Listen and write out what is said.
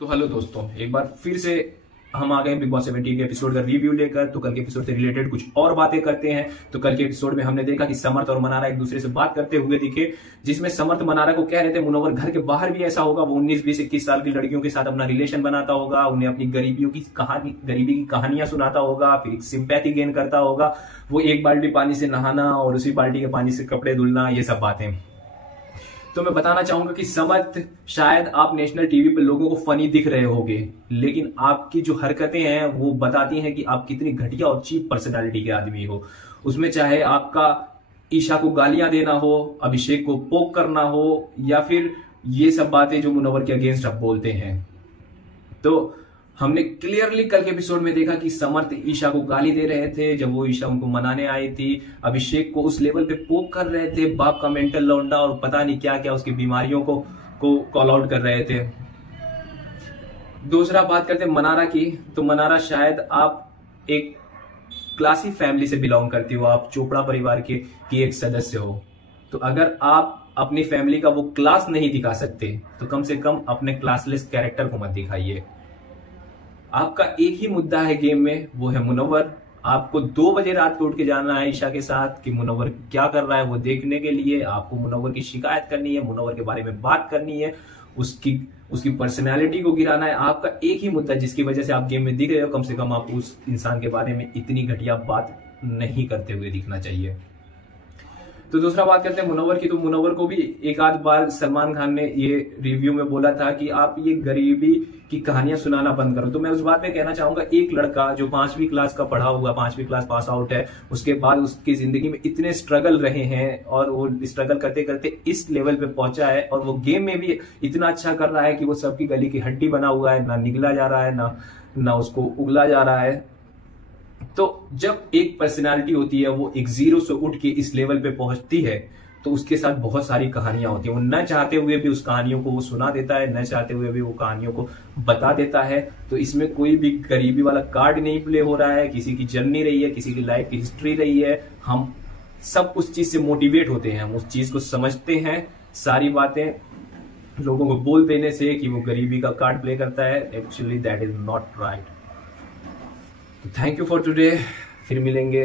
तो हेलो दोस्तों, एक बार फिर से हम आ गए बिग बॉस 17 के एपिसोड का रिव्यू लेकर। तो कल के एपिसोड से रिलेटेड कुछ और बातें करते हैं। तो कल के एपिसोड में हमने देखा कि समर्थ और मनारा एक दूसरे से बात करते हुए दिखे, जिसमें समर्थ मनारा को कह रहे थे मुनव्वर घर के बाहर भी ऐसा होगा, वो 19, 20, 21 साल की लड़कियों के साथ अपना रिलेशन बनाता होगा, उन्हें अपनी गरीबी की कहानियां सुनाता होगा, फिर सिंपैथी गेन करता होगा, वो एक बाल्टी पानी से नहाना और उसी बाल्टी के पानी से कपड़े धुलना, ये सब बातें। तो मैं बताना चाहूंगा कि समर्थ, शायद आप नेशनल टीवी पर लोगों को फनी दिख रहे होंगे, लेकिन आपकी जो हरकतें हैं वो बताती हैं कि आप कितनी घटिया और चीप पर्सनालिटी के आदमी हो। उसमें चाहे आपका ईशा को गालियां देना हो, अभिषेक को पोक करना हो, या फिर ये सब बातें जो मुनव्वर के अगेंस्ट आप बोलते हैं। तो हमने क्लियरली कल के एपिसोड में देखा कि समर्थ ईशा को गाली दे रहे थे जब वो ईशा उनको मनाने आई थी, अभिषेक को उस लेवल पे पोक कर रहे थे, बाप का मेंटल लौंडा और पता नहीं क्या क्या उसकी बीमारियों को कॉल आउट कर रहे थे। दूसरा बात करते हैं मनारा की। तो मनारा, शायद आप एक क्लासी फैमिली से बिलोंग करती हो, आप चोपड़ा परिवार की एक सदस्य हो। तो अगर आप अपनी फैमिली का वो क्लास नहीं दिखा सकते तो कम से कम अपने क्लासलेस कैरेक्टर को मत दिखाइए। आपका एक ही मुद्दा है गेम में, वो है मुनव्वर। आपको 2 बजे रात को उठ के जाना है ईशा के साथ कि मुनव्वर क्या कर रहा है वो देखने के लिए। आपको मुनव्वर की शिकायत करनी है, मुनव्वर के बारे में बात करनी है, उसकी पर्सनैलिटी को गिराना है। आपका एक ही मुद्दा जिसकी वजह से आप गेम में दिख रहे हो, कम से कम आप उस इंसान के बारे में इतनी घटिया बात नहीं करते हुए दिखना चाहिए। तो दूसरा बात करते हैं मुनव्वर की। तो मुनव्वर को भी एक आध बार सलमान खान ने ये रिव्यू में बोला था कि आप ये गरीबी की कहानियां सुनाना बंद करो। तो मैं उस बात में कहना चाहूंगा, एक लड़का जो 5वीं क्लास का पढ़ा हुआ, 5वीं क्लास पास आउट है, उसके बाद उसकी जिंदगी में इतने स्ट्रगल रहे हैं और वो स्ट्रगल करते करते इस लेवल पे पहुंचा है, और वो गेम में भी इतना अच्छा कर रहा है कि वो सबकी गली की हड्डी बना हुआ है, ना निगला जा रहा है, ना उसको उगला जा रहा है। तो जब एक पर्सनालिटी होती है वो एक जीरो से उठ के इस लेवल पे पहुंचती है, तो उसके साथ बहुत सारी कहानियां होती हैं। वो न चाहते हुए भी उस कहानियों को वो सुना देता है, न चाहते हुए भी वो कहानियों को बता देता है। तो इसमें कोई भी गरीबी वाला कार्ड नहीं प्ले हो रहा है, किसी की जर्नी रही है, किसी की लाइफ की हिस्ट्री रही है। हम सब उस चीज से मोटिवेट होते हैं, हम उस चीज को समझते हैं। सारी बातें लोगों को बोल देने से कि वो गरीबी का कार्ड प्ले करता है, actually that is not right. Thank you for today, फिर मिलेंगे